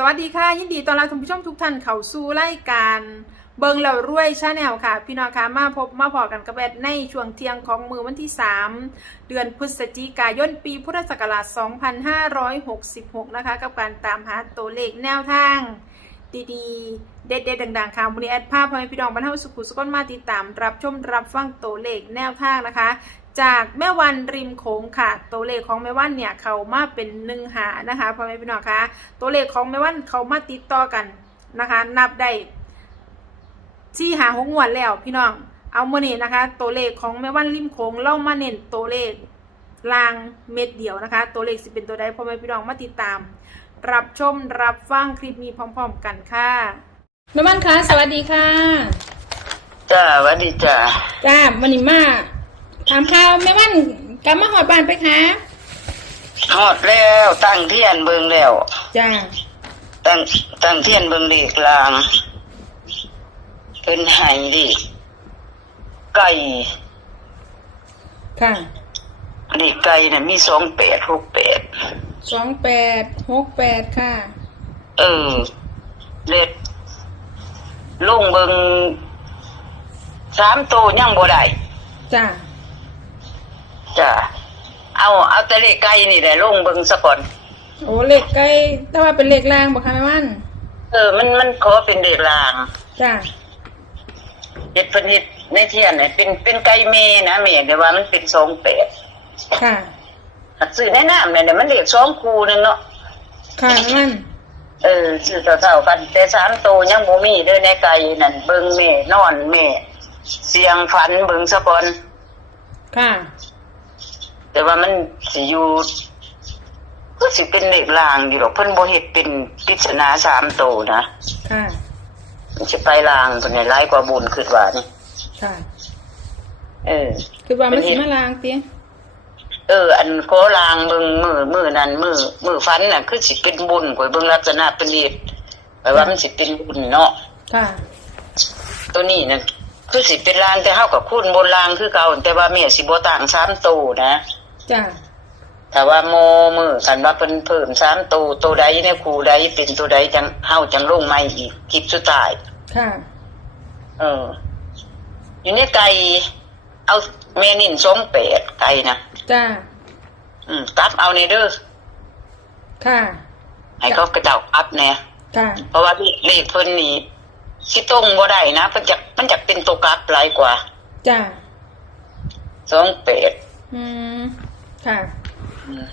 สวัสดีค่ะ ยินดีต้อนรับคุณผู้ชมทุกท่านเข้าสู่รายการเบิงแล้วรวยชาแนลค่ะ พี่น้องคะมาพบมาพอกันกับแบดในช่วงเที่ยงของมือวันที่ 3 เดือนพฤศจิกายนปีพุทธศักราช 2566 นะคะ กับการตามหาตัวเลขแนวทาง ดีๆ เด็ดๆดังๆค่ะวันนี้แอดภาพพ่อแม่พี่น้องบรรเทาสุขุสุขนมาติดตาม รับชมรับฟังตัวเลขแนวทางนะคะ จากแม่วันริมโขงค่ะ ตัวเลขของแม่วันเนี่ยเขามาเป็นหนึ่งหานะคะพ่อแม่พี่น้องคะตัวเลขของแม่วันเขามาติดต่อกันนะคะ นับได้ที่หาหกงวดแล้วพี่น้องเอามื่อนี้นะคะ ตัวเลขของแม่วันริมโขงเล่ามาเน้นตัวเลขลางเม็ดเดียวนะคะ ตัวเลขสิเป็นตัวใดพ่อแม่พี่น้องมาติดตาม รับชมรับฟังคลิปนี้พร้อม ๆ กันค่ะแม่วันคะสวัสดีค่ะจ้าหวัสดีจ้าจ้าวันนี้มา ถามข่าวแม่วันกลับมาหอดบ้านไปคะทอดแล้วตั้งเทียนเบิงแล้ว จ้า ตั้งตั้งเทียนเบิงเด็กลางเป็นไห้ดิไก่ค่ะเด็กไก่น่ะมีสองแปดหกแปดสองแปดหกแปดค่ะ เออเล็ดลุงเบิงสามตัวยังบ่ได้จ้า จ้าเอาเอาแต่เล็กไก่นี่แหละลุงเบิงซะก่อน โอ้เลขใกล้แต่ว่าเป็นเลขล่างบอกค่ะแม่วันเออ มันมันขอเป็นเด็กลางจ้าเฮ็ดเพิ่นเฮ็ดในเทียนเนี่ยเป็นเป็นไก่เมนะแม่แต่ว่ามันเป็นสองแปดค่ะ หัดซื้อในน้ำเนี่ยเดี๋ยวมันเด็กสองคูนึงเนาะ ค่ะแม่วันเออซื้อเท่าๆกันแต่สามโตวยังบ่มีเด้อในไก่นั่นเบิ่งแม่นอนแม่เสียงฝันเบิ่งซะก่อนค่ะ แต่ว่ามันสิอยู่ก็สิเป็นเลขลางอยู่หรอกเพิ่นบ่เฮ็ดเป็นปริศนาสามโตวนะค่ะ มันสิไปลางเพิ่นให้หลายกว่าบุญคิดว่านี่ค่ะ เออ คือว่ามันสิมาลางเตี้ยเออ อันโคลางเบิ่งมือมือนั้นมือมือฟันน่ะคือสิเป็นบุญกว่าเบิ่งลักษณะเป็นเรียบแปลว่ามันสิเป็นบุญเนาะค่ะ ตัวนี้น่ะคือสิเป็นลางแต่เฮากับคุณบนลางคือเก่าแต่ว่าแม่สิบ่ต่าง3ตัวนะ จ้าถ้าว่าโมมือคันว่าเพิ่นเพิ่ม3ตัวตัวใดในคู่ใดเป็นตัวใดจังเฮาจังลงใหม่อีกคลิปสุดท้ายค่ะ เออ อยู่ในไก่เอาแม่นิ่น28ไก่นะจ้าอืมตับเอาในเด้อค่ะให้เขากระเจ้าอัพแน่ค่ะเพราะว่าเลขเพิ่นนี่สิตรงบ่ได้นะมันจะมันจะเป็นตัวกลับหลายกว่า จ้า28อืม ค่ะ อืม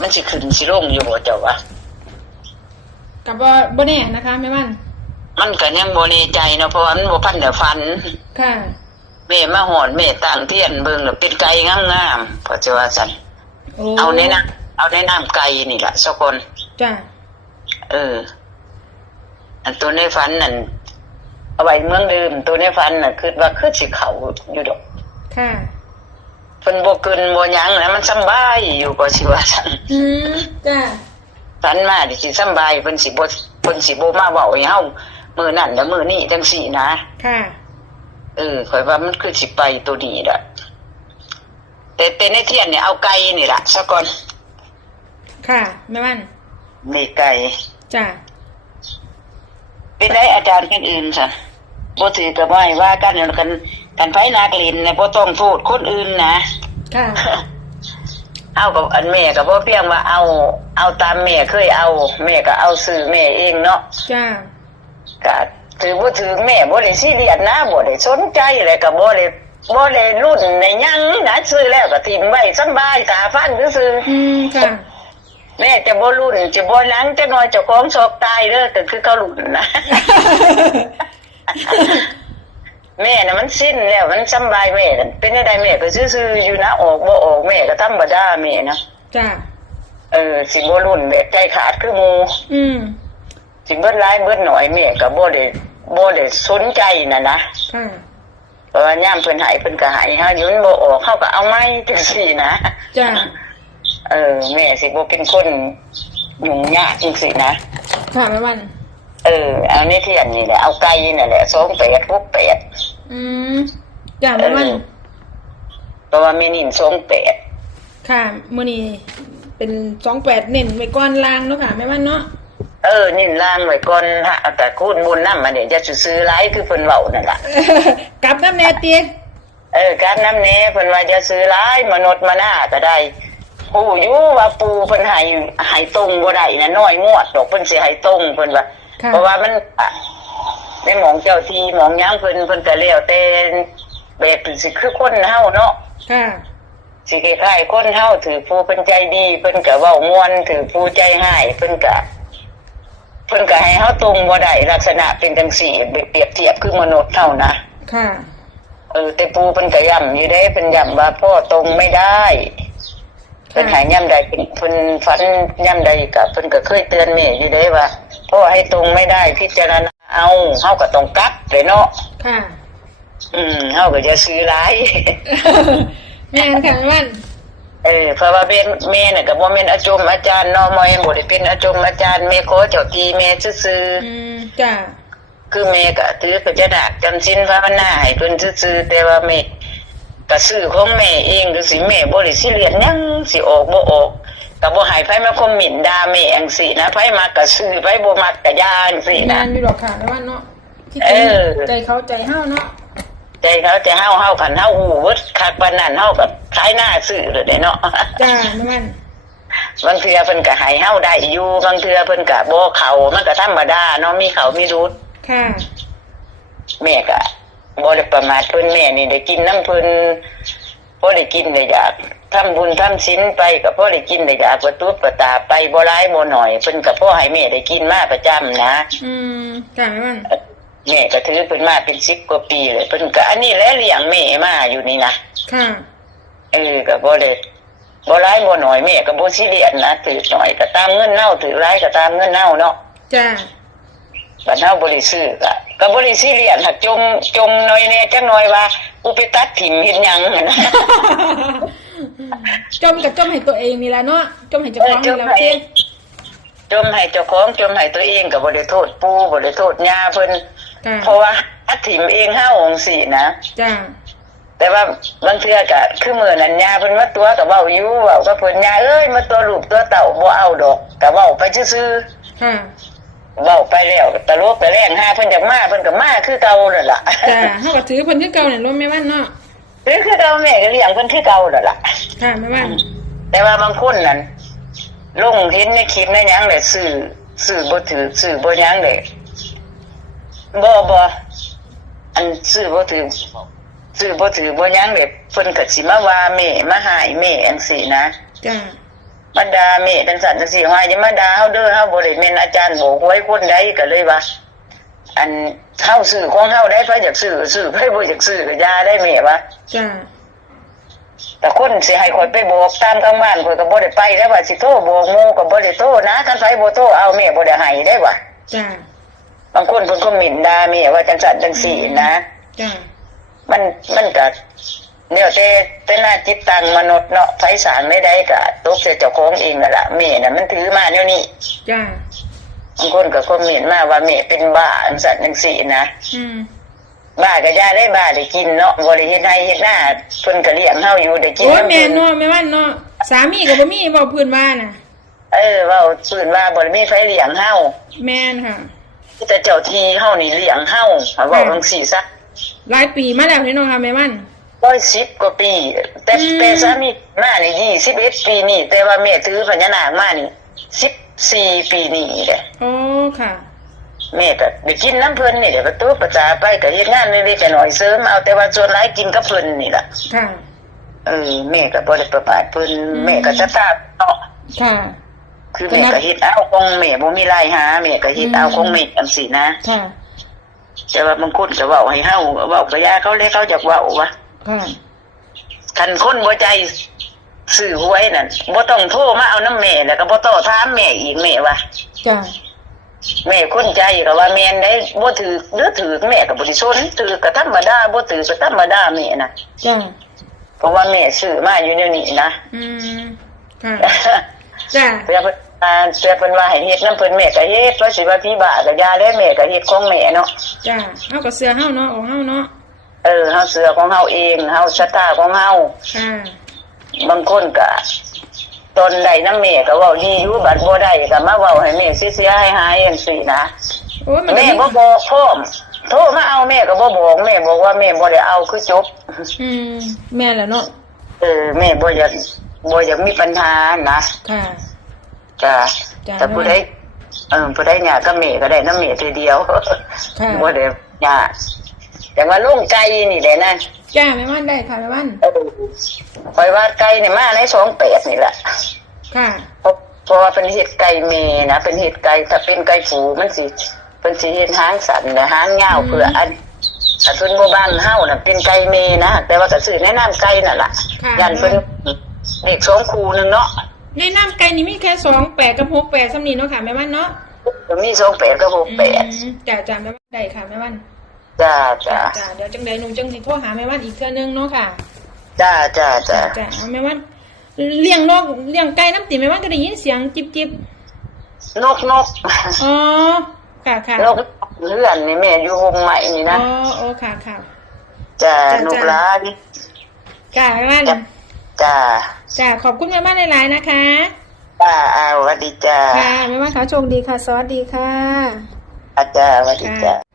มันสิขึ้นสิลงอยู่บ่เจ้าวะกับว่าบ่แน่นะคะแม่วันมันก็ยังบ่แน่ใจเนาะเพราะว่ามันบ่พันเดฟัน ค่ะแม่มาหอนแม่ต่างเทียนเบิ่งแล้วเป็นไก่งามๆเพราะจะว่าซั่นโอ้เอาในน้ำเอาในน้ำไก่นี่ล่ะสักคน จ้าเออ อันตัวในฝันนั่นเอาไว้เมืองเดิมตัวในฝันน่ะคือว่าคือสิเข้าอยู่ดอก ค่ะ เพิ่นบ่เกินบ่หยังนะมันสำบายอยู่ก็สิว่าซั่นอืมจ้าฝันมาดิสิสำบายเพิ่นสิบ่เพิ่นสิบ่มาเว้าให้เฮามื้อนั้นแล้วมื้อนี้จังซี่นะ ค่ะ เออข่อยว่ามันคือสิไปตัวนี้ละแต่แต่ในเทียนเนี่ยเอาไก่นี่ละซะก่อนค่ะแม่วันมีไก่จ้าเป็นได้อาจารย์คนอื่นซะบ่ถือกับว่าให้ว่ากันแล้วกัน กันไผนากลินเนี่ยบ่ต้องโทษคนอื่นนะค่ะ เอากับอันแม่ก็บ่เพียงว่าเอา เอาตามแม่เคยเอาแม่ก็เอาซื้อแม่เองเนาะจ้าก็ถือบ่ถือแม่บ่ได้ซีเรียสนะบ่ได้สนใจอะไรก็บ่ได้บ่ได้รุ่นในหยังนะซื้อแล้วก็ทิ้งไว้สำบายตาฟังซื่อๆ อืมค่ะ แม่จะบ่รุ่นจะบ่หลังจะน้อยเจ้าของสอบตายเด้อก็คือเขารุ่นนะ แม่น่ะมันสิ้นแล้วมันสำบายแม่น่ะเป็นได้แม่ก็ซื่อๆอยู่นะออกบ่ออกแม่ก็ธรรมดาแม่นะจ้าเออสิบ่รุ่นแบบใจขาดคือหมู่อืมสิเบิดหลายเบิดหน่อยแม่ก็บ่ได้บ่ได้สนใจน่ะนะค่ะเพราะว่ายามเพิ่นให้เพิ่นก็ให้ฮะอยู่มันบ่ออกเขาก็เอาไม้จังซี่นะจ้าเออ แม่สิบ่เป็นคนยุ่งยากจังซี่นะค่ะแม่วัน เออ เอาในเทียนนี่แหละ เอาไก่นี่แหละสองแปดหกแปดอืมจ้าแม่วันเพราะว่าไม่นิ่มสองแปดค่ะมื้อนี้เป็นสองแปดเน้นไว้ก่อนลางเนาะค่ะแม่วันเนาะเออนี่ล่างไว้ก่อนฮะแต่คูณบุญน้ำมาเดี๋ยวจะซื้อหลายคือเพิ่นเว้านั่นล่ะ กลับน้ำแน่เตียเออการน้ำเนเพิ่นว่าจะซื้อหลายมนุษย์มาหน้าก็ได้ปูอยู่ว่าปูเพิ่นให้ให้ตรงบ่ได้นะน้อยงวดดอกเพิ่นสิให้ตรงเพิ่นว่าค่ะ เพราะว่ามันอะในหมองเจ้าที่หมองหยังเพิ่นเพิ่นก็แล้วแต่แบบสิคือคนเฮาเนาะค่ะสิคล้ายๆคนเฮาถือผู้เพิ่นใจดีเพิ่นก็เว้าม่วนถือผู้ใจให้เพิ่นก็เพิ่นก็ให้เฮาตรงบ่ได้ลักษณะเป็นจังซี่เปรียบเทียบคือมนุษย์เฮานะค่ะเออแต่ปูเป็นกระยำอยู่ได้เป็นยำว่าพ่อตรงไม่ได้ เป็นหายย่ำใดเป็นเพิ่นฝันย่ำใดกับเพิ่นก็เคยเตือนแม่อยู่ได้ว่าพ่อให้ตรงไม่ได้พิจารณาเอาเฮาก็ต้องกลับเลยเนาะค่ะ อืมเฮาก็จะซื้อหลายแม่นค่ะแม่วันเออเพราะว่าเป็นแม่น่ะก็บ่แม่นอาจมอาจารย์เนาะบ่แม่นบ่ได้เป็นอาจมอาจารย์แม่ขอเจ้าที่แม่ซื่อๆอืมจ้าคือแม่ก็ถือก็จะดากจำสินภาวนาให้เพิ่นซื่อๆแต่ว่าแม่ ก็ซื้อของแม่เองคือสิแม่บ่ได้สิเรียนหยังสิออกบ่ออกก็บ่ให้ไผมาคอมเมนต์ด่าแม่จังซี่นะไผมาก็ซื้อไผบ่มักก็ย่าจังซี่แม่นะนอยู่ดอกค่ะแม่วันเนาะที่จเอริงอใจเขาใจเฮาเนาะใจเขาจะเฮาเฮาคันเฮาฮู้เบิดคักปานนั้นเฮาก็ขายหน้าซื้อเลยเด้เนาะ จ้าแม่วันบางเทื่อเพิ่นก็ให้เฮาได้อยู่บางเทื่อเพิ่นก็บ่เข้ามันก็ธรรมดาเนาะมีเขามีรุดค่ะ แม่ก็ บ่ได้ประมาทเพิ่นแม่นี่ได้กินน้ำเพิ่นพอได้กินได้อยากทำบุญทำศีลไปก็พอได้กินได้อยากประตูประตาไปบ่ร้ายบ่หน่อยเพิ่นก็พอให้แม่ได้กินมาประจำนะอืมจ้าแม่วันแม่ก็ถือเพิ่นมาเป็น10กว่าปีเลยเพิ่นก็อันนี้แหละเลี้ยงแม่มาอยู่นี่นะค่ะเออก็บ่ได้บ่ร้ายบ่หน่อยแม่ก็บ่ซีเรียสนะถือหน่อยก็ตามเงินเน่าถือร้ายก็ตามเงินเน่าเนาะจ้า บัดเฮาบ่ได้ซื้อก็ก็บ่ได้ซีเรียสหักจมจมหน่อยแน่จักหน่อยว่ากูไปตัดถิ่มเฮ็ดหยังนะจมกับจมให้ตัวเองนี่แหละเนาะจมให้เจ้าของนี่แหละเออจมให้เตียจมให้เจ้าของจมให้ตัวเองก็บ่ได้โทษปู่บ่ได้โทษย่าเพิ่นจ้าเพราะว่าอัดถิ่มเองเฮาองสินะจ้าแต่ว่าบางเทื่อก็คือมื้อนั้นย่าเพิ่นมาตัวก็เว้าอยู่เว้ากับเพิ่นย่าเอ้ยมาตัวลูกตัวเต่าบ่เอาดอกก็เว้าไปซื่อค่ะๆ เว้าไปแล้วตลกไปแรงหาเพิ่นอยากมาเพิ่นก็มาคือเก่านั่นล่ะจ้าเฮาก็ถือเพิ่นคือเก่าเนี่ยรู้แม่วันเนาะหรือคือเก่าแม่ก็เลี้ยงเพิ่นคือเก่านั่นล่ะค่ะแม่วันแต่ว่าบางคนนั่นลงเห็นในคลิปในหยังเลยสื่อสื่อบ่ถือสื่อบ่หยังเลยบ่บ่อันสื่อบ่ถือสื่อบ่ถือบ่หยังเลยเพิ่นก็สิมาว่าแม่มาหายแม่จังซี่นะจ้า มาด่าแม่จังซั่นจังซี่ว่าอย่ามาด่าเฮาเด้อเฮาบ่ได้แม่นอาจารย์บอกไว้คนใดก็เลยว่าอันเฮาสื่อของเฮาได้ไผอยากสื่อสื่อไผบ่อยากสื่อก็อย่าได้แม่ว่าจ้าแต่คนสิให้คนไปบอกตามกลางบ้านคนก็บ่ได้ไปแล้วว่าสิโทรบอกหมู่ก็บ่ได้โทรนะคันไผบ่โทรเอาแม่บ่ได้ให้ได้ว่าจ้าบางคนเพิ่นก็หมิ่นด่าแม่ว่าจังซั่นจังซี่นะจ้ามันมันก็ เดี๋ยวแต่แต่หน้าจิตตังมนุษย์เนาะไผสร้างไม่ได้ก็ตกใส่เจ้าของเองนั่นล่ะแม่น่ะมันถือมาแนวนี้จ้าบางคนก็คอมเมนต์มาว่าแม่เป็นบ้าจังซั่นจังซี่นะอืมบ้าก็ย่าได้บ้าได้กินเนาะบ่ได้เฮ็ดให้เฮ็ดหน้าเพิ่นก็เลี้ยงเฮาอยู่ได้กินโอ้ยน้ำแม่เพิ่นเนาะแม่วันเนาะสามีก็บ่มีเว้าพื้นบ้านน่ะ เออเว้าซื่นว่าบ่ได้มีไผเลี้ยงเฮาแม่นค่ะแต่เจ้าที่เฮานี่เลี้ยงเฮาเขาบอกจังซี่ซะหลายปีมาแล้วนี่เนาะค่ะแม่วัน ร้อยสิบกว่าปี แต่อืม แต่สามีมานี่ยี่สิบเอ็ดปีนี่ แต่ว่าแม่ถือพญานาคมานี่สิบสี่ปีนี่แหละโอ้ค่ะ แม่ก็ได้กินน้ำเพิ่นนี่เดี๋ยวประตูประจาไปก็เฮ็ดงานเล็กๆน้อยๆเสริมเอาแต่ว่าส่วนหลายกินกับเพิ่นนี่ล่ะค่ะ เออแม่ก็บ่ได้ประมาทเพิ่นอืมแม่ก็จะทราบเนาะค่ะ คือแม่ก็เฮ็ดเอาของแม่บ่มีรายหาแม่ก็เฮ็ดเอาของแม่จังซี่นะ ค่ะ แต่ว่าบางคนก็เว้าให้เฮาเว้าก็ย่าเขาเลยเขาอยากเว้าว่า ค่ะคันคนบ่ใจซื้อหวยนั่นบ่ต้องโทรมาเอาน้ำแม่แล้วก็บ่ต้องถามแม่อีกแม่ว่าจ้าแม่คนใจก็ว่าแม่นได้บ่ถือหรือถือแม่ก็บ่ได้สนถือก็ธรรมดาบ่ถือก็ธรรมดาแม่น่ะจ้าเพราะว่าแม่ซื้อมาอยู่ในนี้นะอืมค่ะจ้าเพื่อเพิ่นมาเพื่อเพิ่นว่าให้เฮ็ดน้ำเพิ่นแม่ก็เฮ็ดว่าสิว่าพี่บ้าก็อย่าแล้วแม่ก็เฮ็ดของแม่เนาะจ้าเฮาก็เสือเฮาเนาะของเฮาเนาะ เออเฮาเสือของเฮาเองเฮาศรัทธาของเฮาค่ะบางคนก็ตนใดน้ำแม่ก็เว้าดีอยู่บัดบ่ได้ก็มาเว้าให้แม่เสียๆให้หายจังซี่นะโอ้ยมันแม่ก็บ่บอกพ่อมโทรมาเอาแม่ก็บ่บอกแม่บอกว่าแม่บ่ได้เอาคือจบ อืมแม่แหละเนาะเออแม่บ่อยากบ่อยากมีปัญหานะค่ะ จ้ะจ้ะแต่ผู้ใดเออผู้ใดอยากก็แม่ก็ได้น้ำแม่ทีเดียวค่ะ บ่ได้ยา กแต่ว่าลุงไก่นี่แหละนะจ้าแม่วันได้ค่ะแม่วันเออคอยว่าไก่นี่มาใน28นี่แหละค่ะเพราะเพราะว่าเป็นเห็ดไก่เมนะเป็นเห็ดไก่ถ้าเป็นไก่ฝูมันสิเป็นสิเห็ดหางสันและหางยาวอืมเพื่ออันถ้าเพิ่นโบบ้านเฮาน่ะเป็นไก่เมนะแต่ว่าก็ซื้อแนะนํไก่นั่นล่ะค่ะยันเพิ่นเด็กสองคูหนึงเนาะในน้ำไก่นี่มีแค่สองแปดกับหกแปดสำนีเนาะค่ะแม่วันเนาะก็มีสองแปดกับหกแปดอืมจ้าจ้าแม่วันได้ค่ะแม่วัน จ้าจ้าจ้าเดี๋ยวจังใดหนุ่มจังสิโทรหาแม่วันอีกเทื่อนึงเนาะค่ะจ้าจ้าจ้าจ้าเอาแม่วันเลี้ยงนกเลี้ยงไก่น้ำติแม่วันก็ได้ยินเสียงจิบจิบนกนกอ๋อค่ะค่ะนกเลื่อนนี่แม่อยู่โฮมใหม่นี่อ๋นะอโอ้ค่ะค่ะจ้าจ้ะนกจ้ะล้านี่จ้าแม่วันจ้าจ้าจ้าขอบคุณแม่วันหลายๆนะคะจ้าอาสวัสดีจ้าค่ะแม่วันขาโชคดีค่ะสวัสดีค่ะอาจ้าสวัสดีจ้า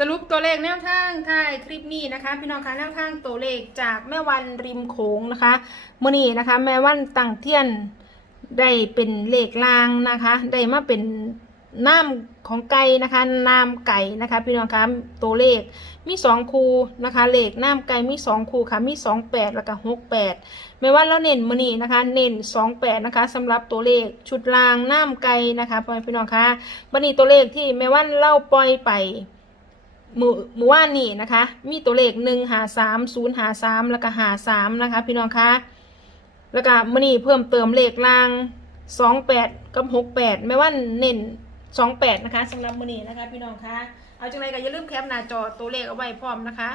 สรุปตัวเลขแนวทางท้ายคลิปนี้นะคะ พี่น้องคะแนวทางตัวเลขจากแม่วันริมโขงนะคะมื่อนี้นะคะ แม่วันตังเทียนได้เป็นเลขลางนะคะ ได้มาเป็นน้ำของไก่นะคะน้ำไก่นะคะ พี่น้องคะตัวเลขมีสองคูนะคะ เลขน้ำไก่มีสองคูค่ะมีสองแปดแล้วก็หกแปดแม่วันแล้วเน้นมือนี้นะคะ เน้นสองแปดนะคะสำหรับตัวเลขชุดลางน้ำไก่นะคะพี่น้องคะวันนี้ตัวเลขที่แม่วันเล่าปล่อยไป มือมือว่านนี่นะคะ มีตัวเลขหนึ่งหาสามศูนย์หาสามแล้วก็หาสามนะคะ พี่น้องคะแล้วก็มื่อนี้เพิ่มเติมเลขล่างสองแปดกับหกแปดไม่ว่าเน้นสองแปดนะคะสำหรับมื่อนี้นะคะ พี่น้องคะเอาจังไรก็อย่าลืมแคปหน้าจอตัวเลขเอาไว้พร้อมนะคะ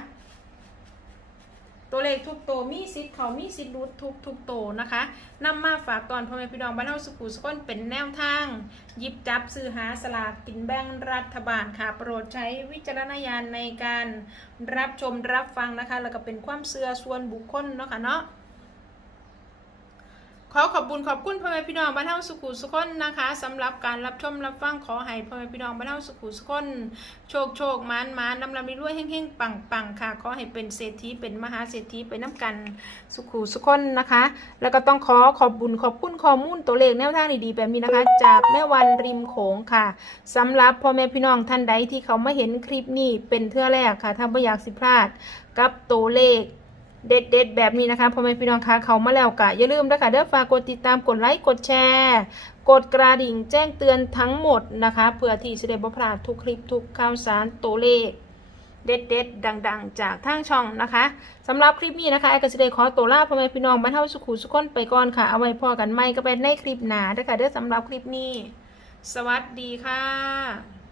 ตัวเลขทุกโตวมีสิทธิ์เขามีสิทธิ์รูดทุกทุกโตวนะคะนำมาฝากตอนพ่อแม่พี่น้องบ้านเฮาสุขุสกนเป็นแนวทางหยิบจับซื้อหาสลากกินแบ่งรัฐบาลค่ะ โปรดใช้วิจารณญาณในการรับชมรับฟังนะคะ แล้วก็เป็นความเชื่อส่วนบุคคลเนาะค่ะเนาะ ขอขอบคุญขอบคุณพ่อแม่พี่น้องบ้านเฮาสุขุสุขคนนะคะสำหรับการรับชมรับฟังขอให้พ่อแม่พี่น้องบ้านเฮาสุขุสุขคนโชคโชคมานมานลำลำรวยๆเฮงๆปังปังค่ะ ขอให้เป็นเศรษฐีเป็นมหาเศรษฐีไปน้ำกันสุขุสุขคนนะคะ แล้วก็ต้องขอขอบบุญขอบคุณข้อมูลตัวเลขแนวทางดีๆแบบนี้นะคะ จากแม่วันริมโขงค่ะสำหรับพ่อแม่พี่น้องท่านใดที่เขามาเห็นคลิปนี้เป็นเทื่อแรกค่ะถ้าไม่อยากสิพลาดกับตัวเลข เด็ดเด็ดๆแบบนี้นะคะพ่อแม่พี่น้องคะเขามาแล้วกะอย่าลืมนะคะเด้อฝากกดติดตามกดไลค์กดแชร์กดกระดิ่งแจ้งเตือนทั้งหมดนะคะเพื่อที่จะได้บ่พลาดทุกคลิปทุกข่าวสารตัวเลข เด็ดเด็ดๆดังๆ จากทางช่องนะคะสำหรับคลิปนี้นะคะไอ้ก็จะได้ขอตัวลาพ่อแม่พี่น้องบ้านเฮาสุขุสุขคนไปก่อนค่ะเอาไว้พอกันใหม่ก็เป็นในคลิปหนาเด้อค่ะเด้อสำหรับคลิปนี้ สวัสดีค่ะ